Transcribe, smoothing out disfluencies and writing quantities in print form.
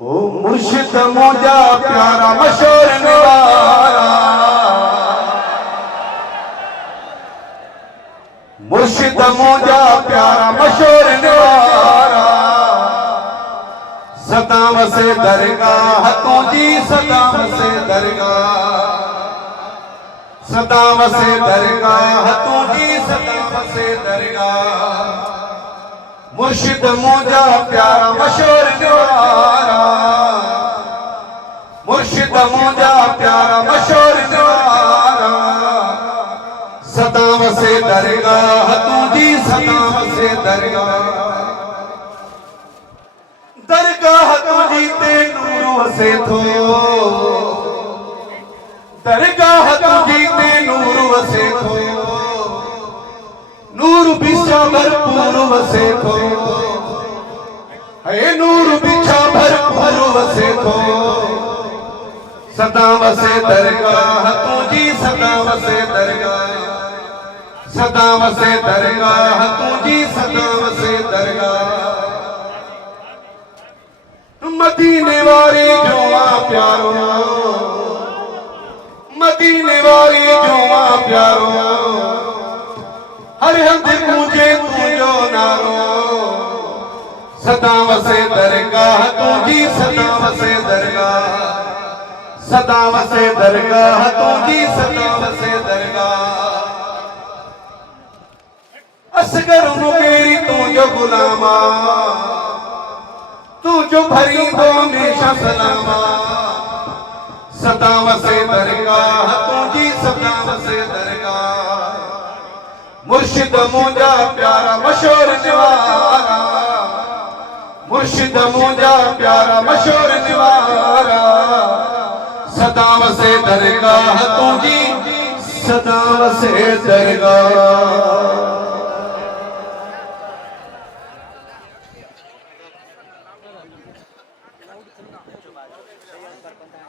ओ मुर्शिद मुझा प्यारा मशहूर निवारा, मुर्शिद मुझा प्यारा मशहूर निवारा, सदाम से दरगाह तुझी सदाम से दरगाह, सदाम से दरगाह तुझी सदाम से दरगाह, मुर्शिद मुझा प्यारा मशहूर निवारा, मुर्शिद मुझा प्यारा मशहूर निवारा, सदाम से दरगाह तुझी सदाम से दरगाह, दरगाह तुझी ते नूर वसे थो, दरगाह तुझी ते नूर वसे थो, नूर बिछा भरपूर वसे थो, हे नूर बिछा भरपूर वसे थो, सदा वसे दरगाह तुझी सदा वसे दरगाह, सदा वसे दरगाह तुझी सदा वसे दरगाह, मदीने वाली जुआ प्यारो, मदीने वाली जुआ प्यारो, हर हद मुझे तुझो नारो, सदा वसे दरगाह तुझी सदा वसे दरगाह, सदा वसे दरगाह तुझी सदा वसे दरगाह, असगर मुकेरी तुझो गुलामा, तू जो भरी दो हमेशा सलामा, सदा वसे दरगाह तुझी सदा वसे दरगाह, मुर्शिद मुझा प्यारा मशहूर निवारा, मुर्शिद मुझा प्यारा मशहूर निवारा, सदा वसे दरगाह तुझी सदा वसे दरगाह।